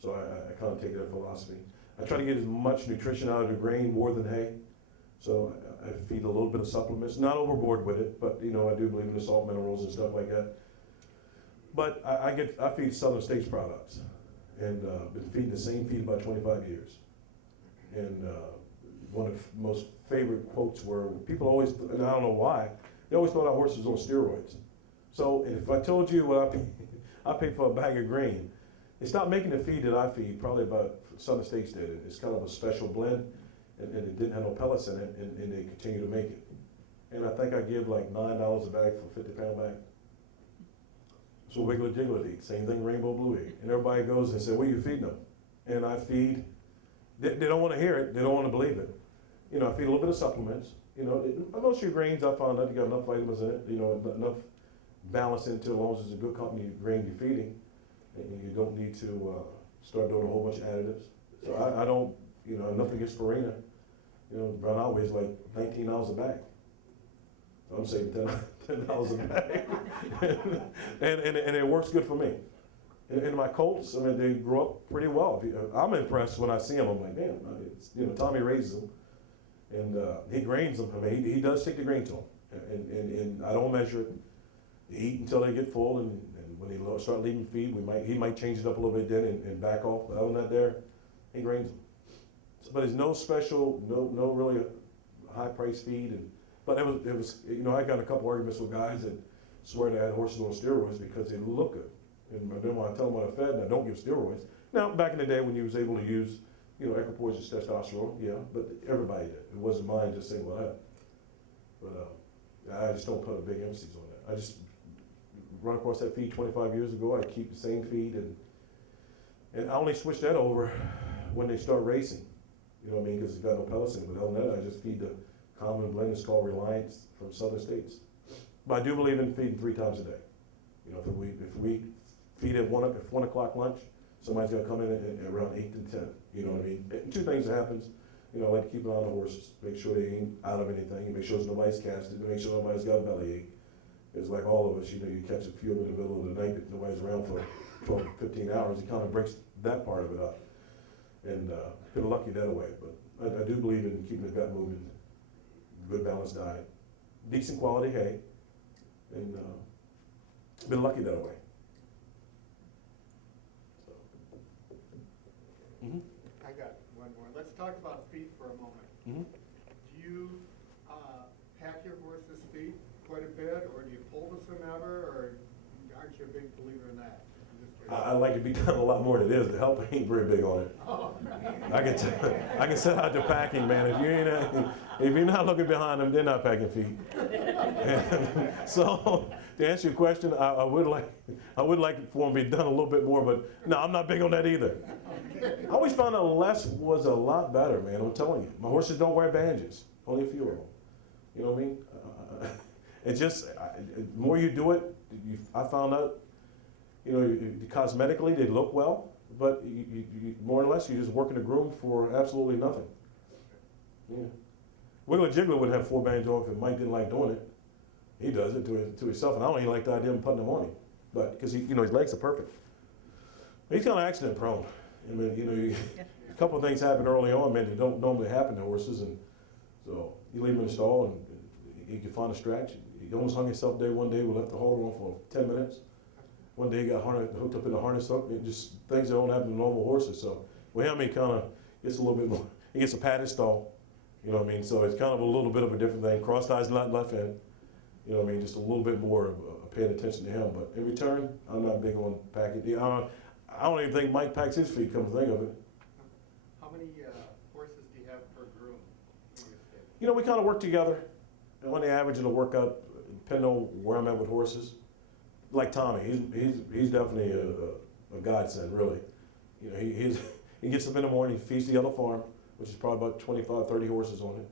So I kind of take that philosophy. I try to get as much nutrition out of the grain more than hay. So I feed a little bit of supplements, not overboard with it, but I do believe in the salt minerals and stuff like that. But I feed Southern States products, and been feeding the same feed about 25 years. And one of the most favorite quotes were, people always, and I don't know why, they always thought our horses on steroids. So if I told you what I pay for a bag of grain, they stopped making the feed that I feed, probably about Southern States did it. It's kind of a special blend, and it didn't have no pellets in it, and they continue to make it. And I think I give like $9 a bag for a 50-pound bag. So Wiggler Jiggler eat, same thing Rainbow Blue eat. And everybody goes and says, what are you feeding them? And I feed, they don't want to hear it, they don't want to believe it. You know, I feed a little bit of supplements. You know, most of your grains, I found out you got enough vitamins in it, you know, enough balance into it, as long as it's a good company grain you're feeding. And you don't need to start doing a whole bunch of additives. So I don't, you know, nothing against Farina. You know, brown out weighs like $19 a bag. So I'm saving $10 a bag. and it works good for me. And my colts, I mean, they grow up pretty well. I'm impressed when I see them. I'm like, man, you know, Tommy raises them, and he grains them. I mean, he does take the grain to them, and I don't measure it. They eat until they get full, and when they start leaving feed, he might change it up a little bit then and back off. But other than that, he grains them. So, but it's no special, no really high price feed. But it was, you know, I got a couple arguments with guys that swear they had horses on steroids because they look good. And then when I tell them what I fed, and I don't give steroids. Now, back in the day when you was able to use, you know, equipoise and testosterone, yeah, but everybody did. It wasn't mine just saying, well, but I just don't put a big emphasis on that. I just run across that feed 25 years ago. I keep the same feed, and I only switch that over when they start racing. You know what I mean? Because it's got no pellets in it. But other than that, I just feed the common blend. It's called Reliance from Southern States. But I do believe in feeding 3 times a day. You know, if we feed at 1 o'clock lunch, somebody's gonna come in at around 8 to 10. You know what I mean? And 2 things that happens. You know, I like to keep an eye on the horses, make sure they ain't out of anything, make sure nobody's casted, make sure nobody's got a bellyache. It's like all of us, you know, you catch a few in the middle of the night that nobody's around for 12 to 15 hours, it kind of breaks that part of it up. And been lucky that way, but I do believe in keeping the gut moving, good balanced diet, decent quality hay, and been lucky that way. So. Mm-hmm. I got one more. Let's talk about feet for a moment. Mm-hmm. Do you pack your horse's feet quite a bit, or do you pull with them ever, or aren't you a big believer in that? I like to be done a lot more than it is. The helper ain't very big on it. Oh. I can set out the packing, man. If you're not looking behind them, they're not packing feet. And so to answer your question, I would like for them to be done a little bit more, but no, I'm not big on that either. I always found that less was a lot better, man. I'm telling you, my horses don't wear bandages. Only a few of them. You know what I mean? It's just the more you do it, I found out. You know, cosmetically they look well, but you more or less you're just working the groom for absolutely nothing. Yeah. Wiggler Jiggler would have 4 bands on if Mike didn't like doing it. He does it to himself, and I don't even like the idea of putting them on him, but because you know his legs are perfect. He's kind of accident prone. I mean, you know, a couple of things happen early on, man. They don't normally happen to horses, and so you leave him in the stall, and he can find a stretch. He almost hung himself there one day. We left the halter on for 10 minutes. One day he got hooked up in a harness hook, and just things that don't happen to normal horses. So with him, he kind of gets a little bit more, he gets a padded stall, you know what I mean? So it's kind of a little bit of a different thing. Crossed eyes, not left in, you know what I mean? Just a little bit more paying attention to him. But in return, I'm not big on packing. I don't even think Mike packs his feet, come to think of it. How many horses do you have per groom in your state? You know, we kind of work together. And on the average, it'll work out, depending on where I'm at with horses. Like Tommy, he's definitely a godsend, really. You know, he gets up in the morning, he feeds the other farm, which is probably about 25, 30 horses on it,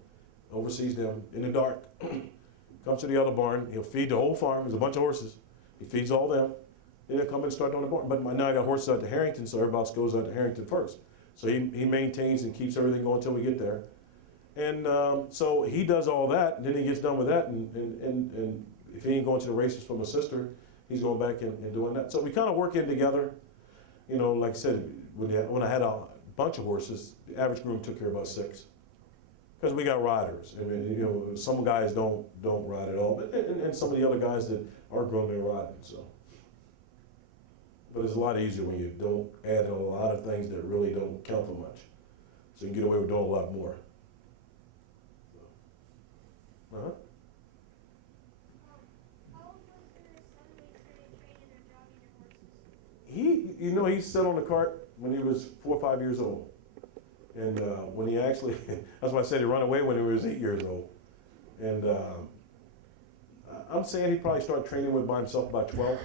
oversees them in the dark, comes to the other barn, he'll feed the whole farm, there's a bunch of horses, he feeds all them, then he'll come in and start doing the barn. But now I got horses out to Harrington, so everybody else goes out to Harrington first. So he maintains and keeps everything going until we get there. And so he does all that, and then he gets done with that, and if he ain't going to the races from a sister, he's going back and doing that. So we kind of work in together. You know, like I said, when I had a bunch of horses, the average groom took care of about 6. Because we got riders. I mean, you know, some guys don't ride at all, but and some of the other guys that are groomed, they're riding. So, But it's a lot easier when you don't add in a lot of things that really don't count for much. So you can get away with doing a lot more. Uh-huh. How old was your son when you started training or jogging your horses? He sat on the cart when he was 4 or 5 years old. And when he actually, that's why I said he ran away when he was 8 years old. And I'm saying he probably started training with by himself by 12.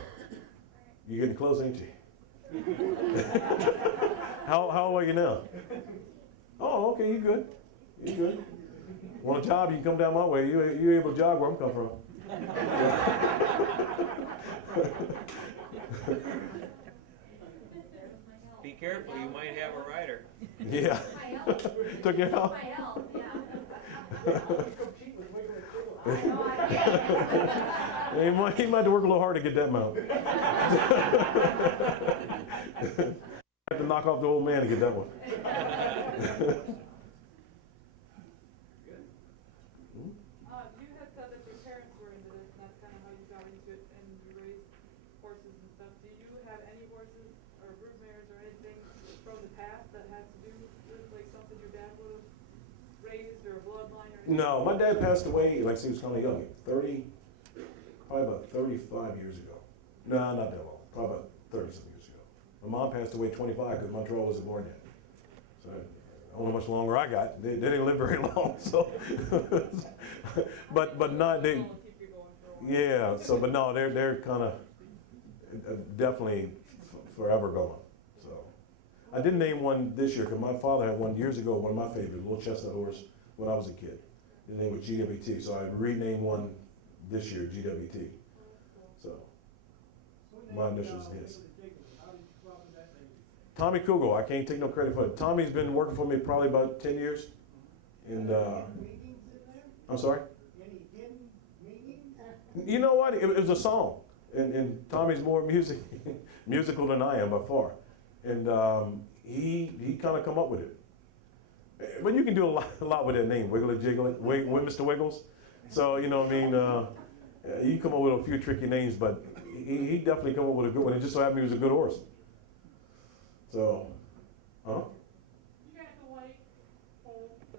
You're getting close, ain't you? How old are you now? Oh, okay, you good. You good. Want a job, you can come down my way. You're able to jog where I'm coming from. Be careful, you might have a rider. Yeah. Took your help. My help, yeah. Compete with Wiggle and Jiggle. I know, I He might have to work a little hard to get that mount. Have to knock off the old man to get that one. You had said that your parents were into this, and that's kind of how you got into it, and you raised horses and stuff. Do you have any horses or broodmares or anything from the past that has to do with like something your dad would have raised or a bloodline or anything? No, my dad passed away, like he was kind of young, probably about 35 years ago. No, not that long, probably about 30-some years ago. My mom passed away 25 because Montreal wasn't born yet. So I don't know how much longer I got. They didn't live very long, so. but not they. Yeah. So, but no, they're kind of definitely forever gone. So I did name one this year because my father had one years ago. One of my favorites, little chestnut horse, when I was a kid. His name was GWT. So I renamed one this year, GWT. So my initials is his. Tommy Kugel, I can't take no credit for it. Tommy's been working for me probably about 10 years. And I'm sorry? You know what? It was a song. And Tommy's more musical than I am by far. And he kind of come up with it. But you can do a lot with that name, Wiggle It, Jiggle It, with Mr. Wiggles. So, you know what I mean? You come up with a few tricky names, but he definitely come up with a good one. It just so happened he was a good horse. So, You got the white pole, the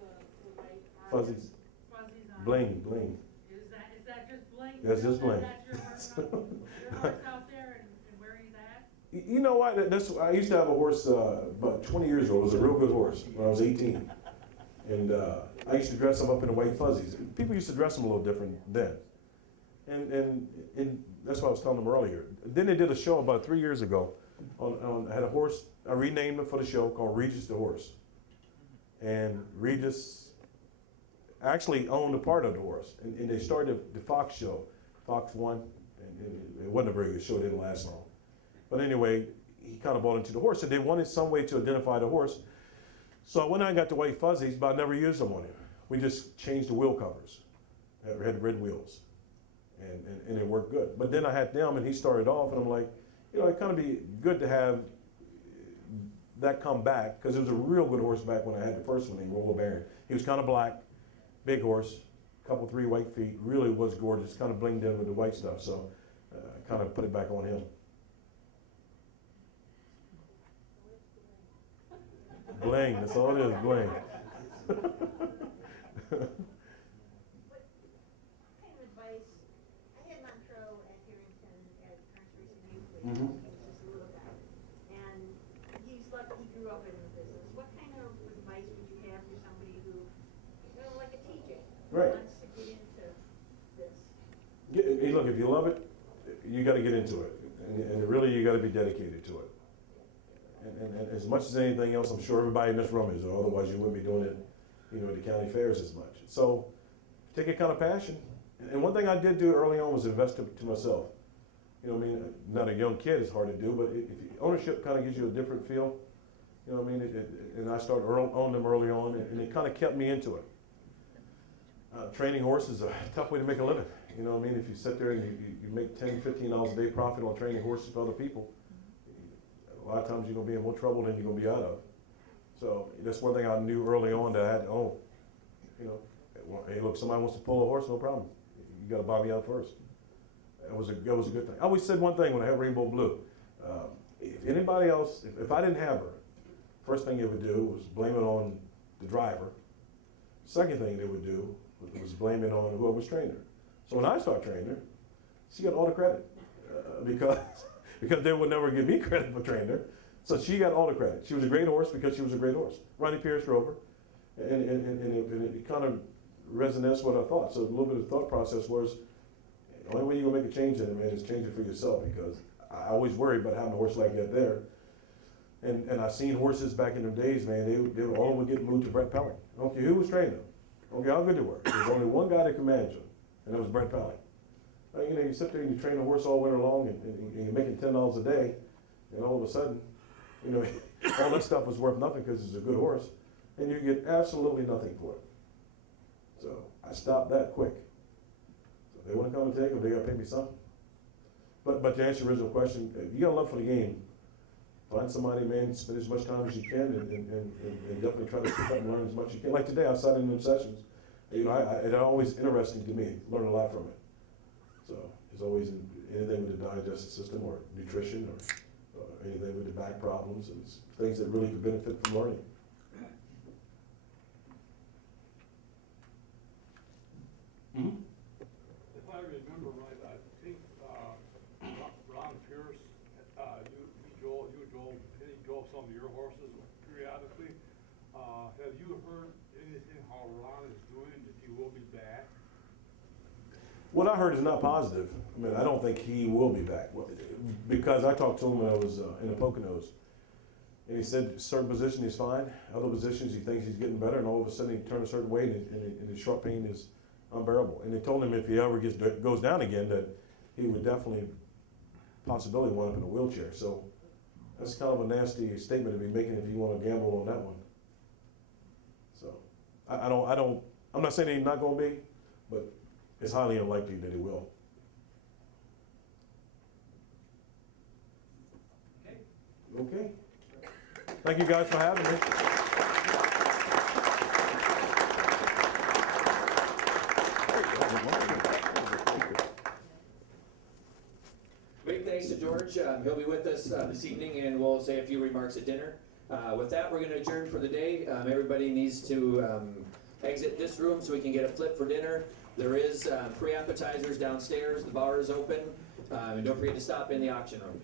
white Fuzzies. fuzzies on. Bling. Is that just bling? That's just bling. That's your horse out there and where he's at? You know what? I used to have a horse about 20 years ago. It was a real good horse when I was 18. And I used to dress him up in the white fuzzies. People used to dress him a little different then. And that's what I was telling them earlier. Then they did a show about 3 years ago. I had a horse, I renamed it for the show called Regis the Horse. And Regis actually owned a part of the horse. And they started the Fox show, Fox 1. And it wasn't a very good show, it didn't last long. But anyway, he kind of bought into the horse. And they wanted some way to identify the horse. So when I got the white fuzzies, but I never used them on him. We just changed the wheel covers. It had red wheels. And it worked good. But then I had them and he started off and I'm like, you know, it kind of be good to have that come back because it was a real good horse back when I had the first one named Roller Baron. He was kind of black, big horse, couple 3 white feet, really was gorgeous, kind of blinged in with the white stuff. So I kind of put it back on him. Bling, that's all it is, bling. Mm-hmm. Just a little guy. And he grew up in the business. What kind of advice would you have for somebody who, like a Teague, Right. wants to get into this? Hey, look, if you love it, you got to get into it. And really, you got to be dedicated to it. And as much as anything else, I'm sure everybody in this room is, or otherwise you wouldn't be doing it, you know, at the county fairs as much. So take a kind of passion. And one thing I did do early on was invest to myself. You know what I mean? Not a young kid is hard to do, but ownership kind of gives you a different feel. You know what I mean? And I started owning them early on, and it kind of kept me into it. Training horses is a tough way to make a living. You know what I mean? If you sit there and you make $10, $15 a day profit on training horses for other people, a lot of times you're going to be in more trouble than you're going to be out of. So that's one thing I knew early on that I had to own. You know, hey, look, somebody wants to pull a horse, no problem. You got to buy me out first. That was a good thing. I always said one thing when I had Rainbow Blue. if anybody else, if I didn't have her, first thing they would do was blame it on the driver. Second thing they would do was blame it on whoever was training her. So when I started training her, she got all the credit because they would never give me credit for training her. So she got all the credit. She was a great horse because she was a great horse. Ronnie Pierce drove her, and it kind of resonates with what I thought. So a little bit of the thought process was, the only way you're gonna make a change in it, man, is change it for yourself, because I always worried about having a horse like that there. And I've seen horses back in the days, man, they would all would get moved to Brett Pelling. I don't care who was training them. I don't care how good they were. There's only one guy that could manage them, and that was Brett Pelling. You know, you sit there and you train a horse all winter long, and you're making $10 a day, and all of a sudden, you know, all that stuff was worth nothing because it's a good horse, and you get absolutely nothing for it. So I stopped that quick. So if they want to come and take them, they got to pay me something. But to answer your original question, if you got a love for the game, find somebody, man, spend as much time as you can, and definitely try to pick up and learn as much as you can. Like today, I sat in them sessions. You know, it's always interesting to me, learn a lot from it. So it's always anything with the digestive system or nutrition or anything with the back problems, and it's things that really could benefit from learning. Mm-hmm. If I remember right, I think Ron Pierce, he drove some of your horses periodically. Have you heard anything how Ron is doing, if he will be back? What I heard is not positive. I mean, I don't think he will be back, because I talked to him when I was in the Poconos, and he said certain positions he's fine, other positions he thinks he's getting better, and all of a sudden he turned a certain way, and his short pain is unbearable. And they told him if he ever goes down again, that he would definitely possibly wind up in a wheelchair. So that's kind of a nasty statement to be making if you want to gamble on that one. So I'm not saying he's not going to be, but it's highly unlikely that he will. Okay. Thank you guys for having me. Big thanks to George. He'll be with us this evening, and we'll say a few remarks at dinner. With that, we're going to adjourn for the day. Everybody needs to exit this room so we can get a flip for dinner. There is free appetizers downstairs. The bar is open. And don't forget to stop in the auction room.